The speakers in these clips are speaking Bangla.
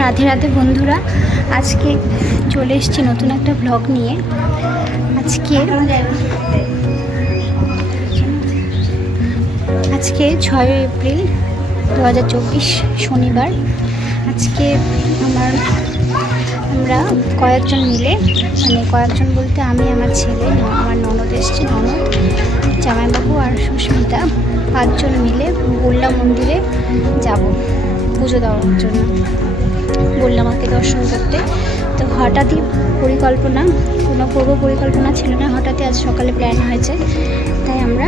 রাধে রাধে বন্ধুরা, আজকে চলে এসেছি নতুন একটা ব্লগ নিয়ে। আজকে আজকে ছয় এপ্রিল দু হাজার চব্বিশ শনিবার। আজকে আমার, আমরা কয়েকজন মিলে মানে কয়েকজন বলতে আমি, আমার ছেলে, আমার ননদ এসছে, ননদ, জামাইবাবু আর সুস্মিতা, পাঁচজন মিলে গোল্লা মন্দিরে যাব। পুজো দেওয়ার জন্য। গোল্লা মাকে দর্শন করতে। তো হঠাৎই পরিকল্পনা, কোনো পূর্ব পরিকল্পনা ছিল না। হঠাৎই আজ সকালে প্ল্যান হয়েছে। তাই আমরা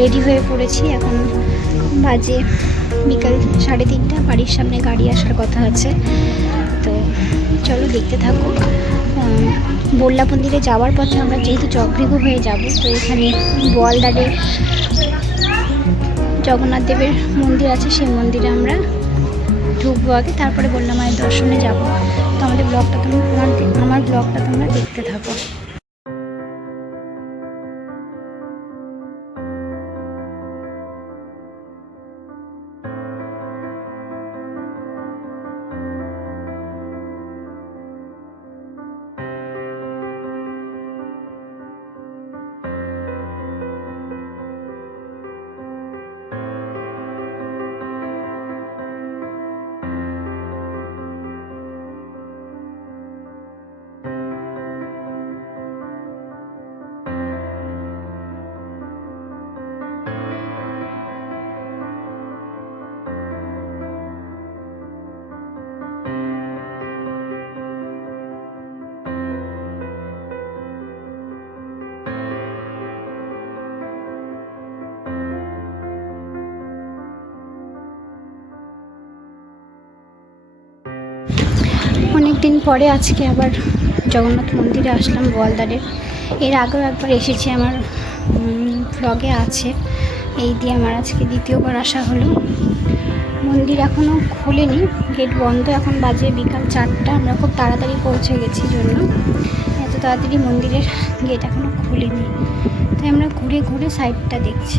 রেডি হয়ে পড়েছি। এখন বাজে বিকাল সাড়ে তিনটা। বাড়ির সামনে গাড়ি আসার কথা আছে। তো চলো দেখতে থাকো। বল্লা মন্দিরে যাওয়ার পথে আমরা যেহেতু চক্রিগু হয়ে যাব, তো এখানে বোয়ালদারে জগন্নাথ দেবের মন্দির আছে। সেই মন্দিরে আমরা ঢুকবো আগে, তারপরে বললাম আমি দর্শনে যাব। তো আমাদের ব্লগটা আমার আমার ব্লগটা তোমরা দেখতে থাকো। অনেক দিন পরে আজকে আবার জগন্নাথ মন্দিরে আসলাম গোয়ালদারের এর আগেও একবার এসেছি, আমার ব্লগে আছে। এই দিয়ে আমার আজকে দ্বিতীয়বার আসা হলো। মন্দির এখনও খোলেনি গেট বন্ধ, এখন বাজে বিকাল চারটা। আমরা খুব তাড়াতাড়ি পৌঁছে গেছি জন্য। এত তাড়াতাড়ি মন্দিরের গেট এখনও খোলেনি। তাই আমরা ঘুরে ঘুরে সাইডটা দেখছি।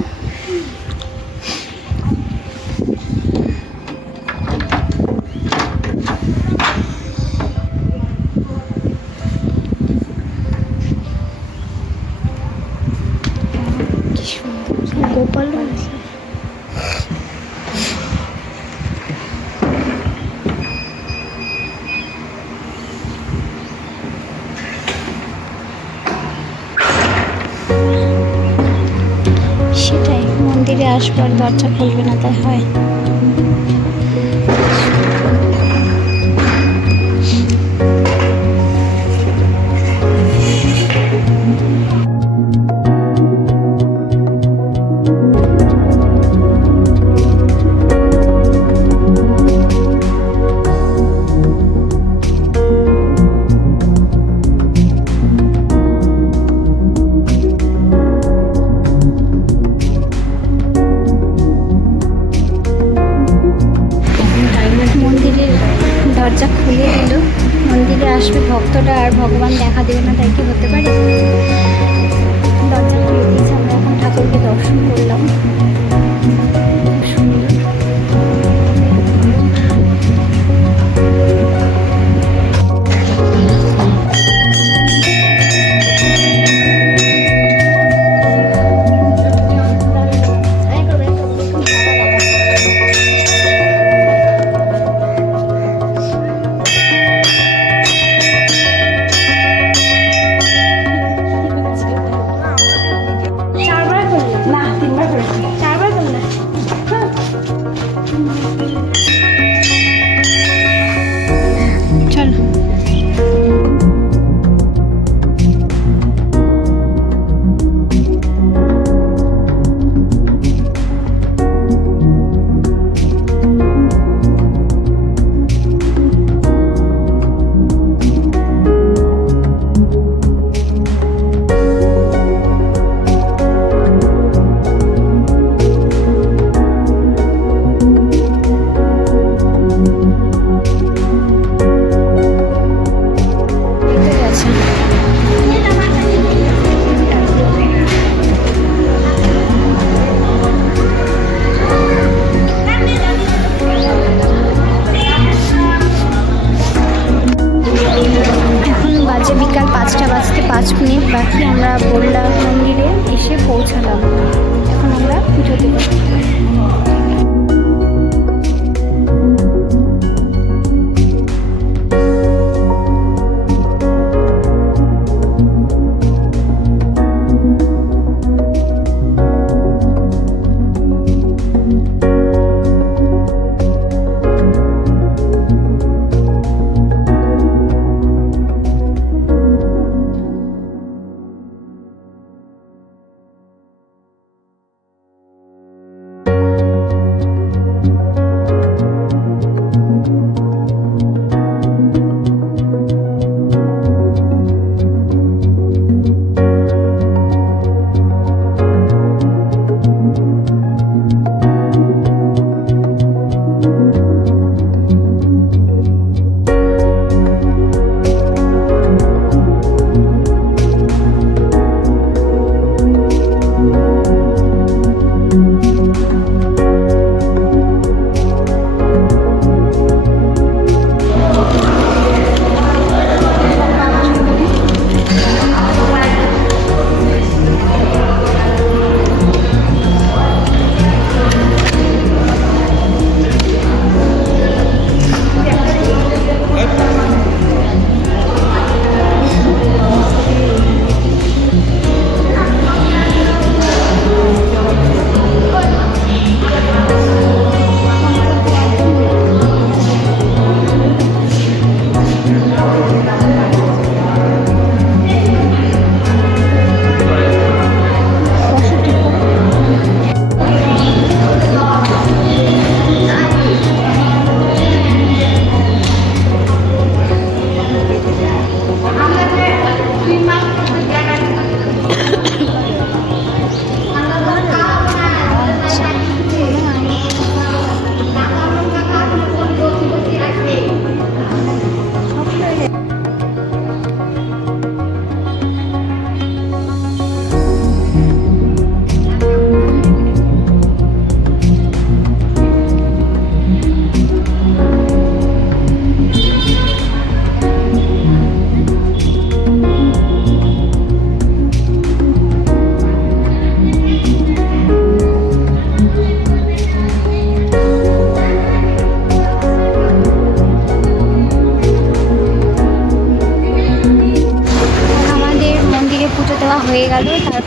আসবার দরজা খুলবে না তাই হয়? দরজা খুলে দিল মন্দিরে আসবে ভক্তটা আর ভগবান দেখা দেবে না, তাই কি হতে পারে? দরজা খুলে দিয়েছে, আমরা এখন ঠাকুরকে দর্শন করলাম। পৌঁছালাম এখন আমরা পুজো দেবো।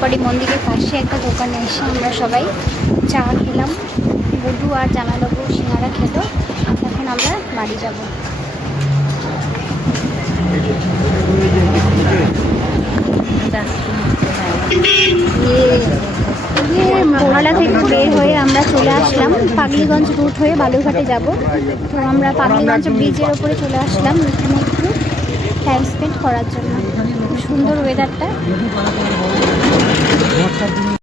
তারপরে মন্দিরের পাশে একটা দোকানে এসে আমরা সবাই চা খেলাম। বধু আর জামাইবাবু সিঙ্গারা খেলো। এখন আমরা বাড়ি যাব। মোহালা থেকে বের হয়ে আমরা চলে আসলাম। পাগলিগঞ্জ রুট হয়ে বালুরঘাটে যাব। তো আমরা পাগলিগঞ্জ ব্রিজের ওপরে চলে আসলাম। এখানে একটু টাইম স্পেন্ড করার জন্য। সুন্দর ওয়েদারটা আকাশটা কি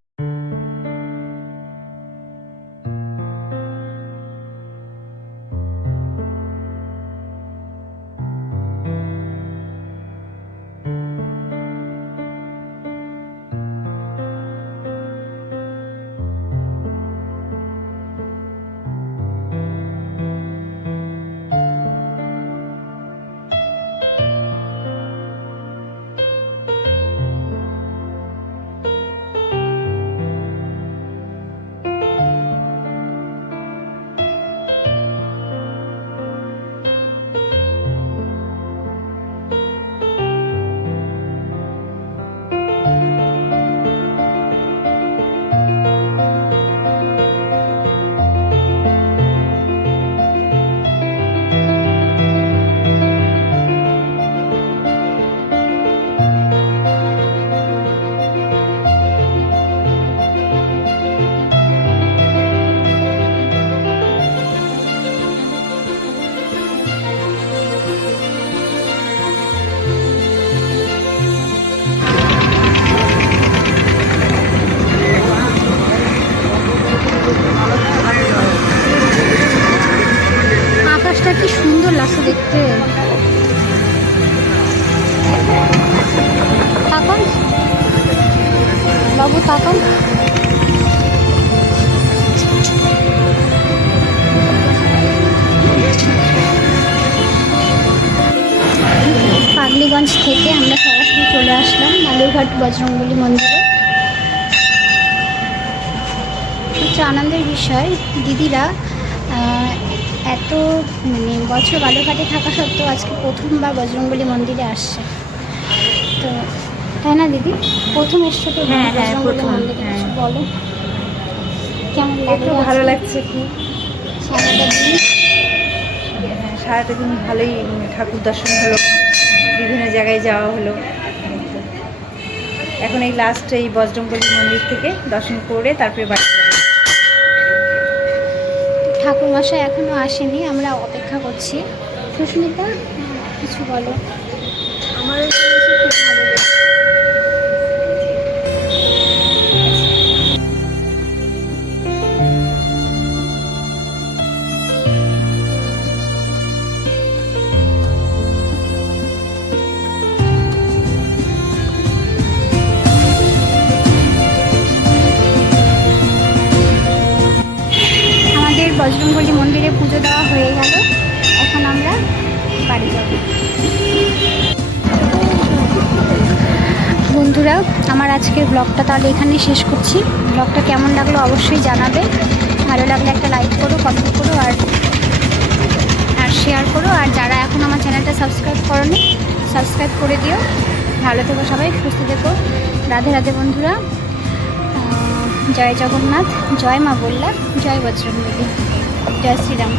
পাগলিগঞ্জ থেকে আমরা সরাসরি চলে আসলাম বালুরঘাট বজরংবলী মন্দিরে। হচ্ছে আনন্দের বিষয় দিদিরা এত মানে বছর বালুরঘাটে থাকা সত্ত্বেও আজকে প্রথমবার বজরংবলী মন্দিরে আসছে। তো তাই না দিদি? প্রথম এসছো তো হ্যাঁ, হ্যাঁ, প্রথম, মন্দিরে হ্যাঁ। বলো। কেমন লাগল ভালো লাগছে খুব সারাটা দিন? হ্যাঁ, সারাটা দিন ভালোই ঠাকুর দর্শন হলো। বিভিন্ন জায়গায় যাওয়া হলো। এখন এই লাস্ট এই বজরঙ্গলি মন্দির থেকে দর্শন করে তারপরে বাড়ি ঠাকুরমশাই ঠাকুর মশাই এখনও আসেনি আমরা অপেক্ষা করছি। সুস্মিতা কিছু বলো। আমার খুব ভালো বাড়ি বন্ধুরা, আমার আজকের ব্লগটা তাহলে এখানেই শেষ করছি। ব্লগটা কেমন লাগল অবশ্যই জানাবে। ভালো লাগলে একটা লাইক করো কমেন্ট করো, আর আর শেয়ার করো। আর যারা এখন আমার চ্যানেলটা সাবস্ক্রাইব করনি সাবস্ক্রাইব করে দিও। ভালো থেকো সবাই, সুস্থ থেকো। রাধে রাধে বন্ধুরা। জয় জগন্নাথ, জয় মা বললা, জয় বজরঙ্গলী জয় শ্রীরাম।